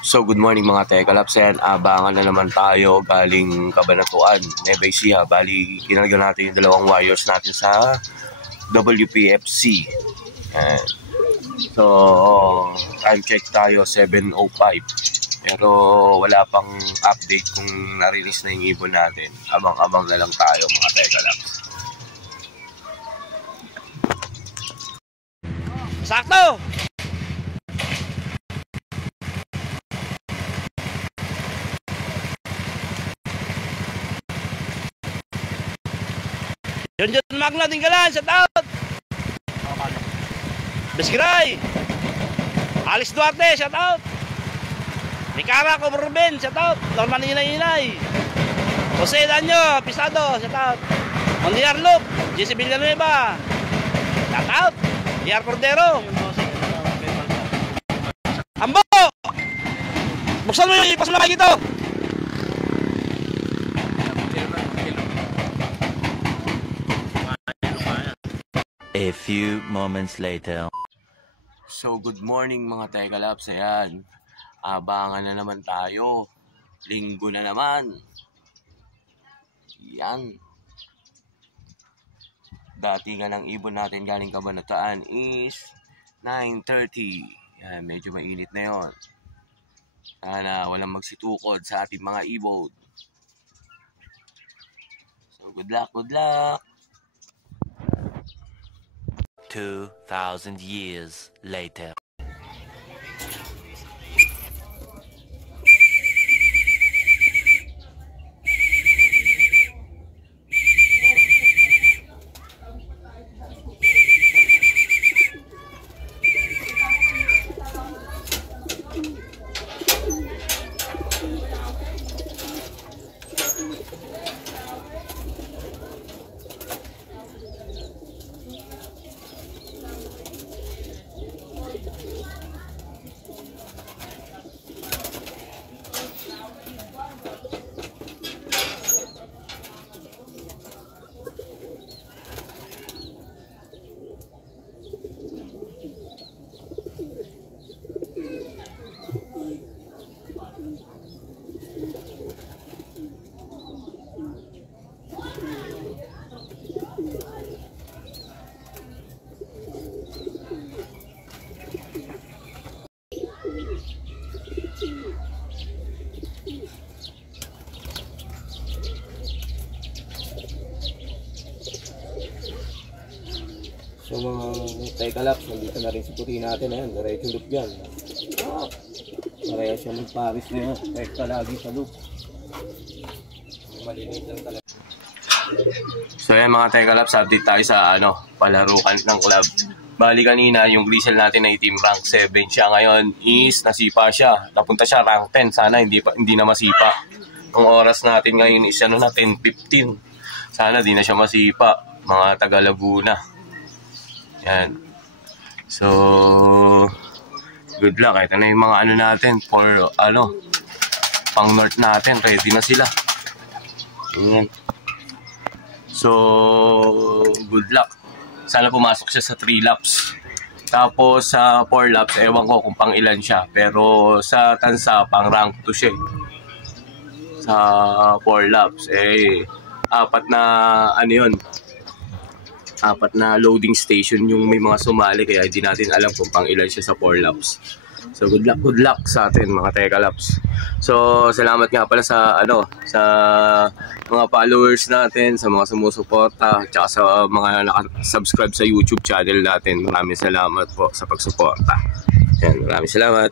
So good morning mga Tekalaps, abangan na naman tayo galing Cabanatuan, Nueva Ecija. Bali, kinalagyan natin yung dalawang wires natin sa WPFC. So, time check tayo, 7:05. Pero wala pang update kung narinis na yung ibon natin. Abang-abang na lang tayo mga Tekalaps. Sakto! John Magna tinggalan, shout out! Besgray! Alice Duarte, shout out! Nicara Cobrben, shout out! Norman Inay-Inay! Jose Danyo, Pisado, shout out! Mondiar Loop, JC Villanueva, shout out! DR Cordero! Ambo! Buksan mo yung ipasok na kayo dito! A few moments later. So good morning mga Tekalaps, abangan na naman tayo. Linggo na naman. Yan. Datingan ng ibon natin galing Cabanatuan is 9:30. Yan, medyo mainit na yon. Sana walang magsitukod sa ating mga ibon. So good luck, good luck. 2,000 years later. So mga Tekalaps, nandito na rin si puti natin. Ayan, diretso loop yan. Pareha siya ng Paris na yun. Tekta lagi sa loop. Malinis lang talaga. So ayan mga Tekalaps, update tayo sa palarukan ng club. Bali kanina yung Grisel natin ay team rank 7 siya. Ngayon is nasipa siya. Napunta siya rank 10. Sana hindi na masipa. Ang oras natin ngayon is 10:15. Sana di na siya masipa. Mga taga Laguna. Yan. So, good luck. Ito na yung mga natin for pang north natin. Ready na sila. Yan. So, good luck. Sana pumasok siya sa 3 laps. Tapos sa 4 laps, ewan ko kung pang ilan siya. Pero sa tansa, pang rank 2 siya. Sa 4 laps, apat na apat na loading station yung may mga sumali, kaya hindi natin alam kung pang ilan siya sa 4 laps. So good luck sa atin mga Tekalaps. So salamat nga pala sa sa mga followers natin, sa mga sumusuporta, tsaka sa mga naka-subscribe sa YouTube channel natin. Maraming salamat po sa pagsuporta. Yan, maraming salamat.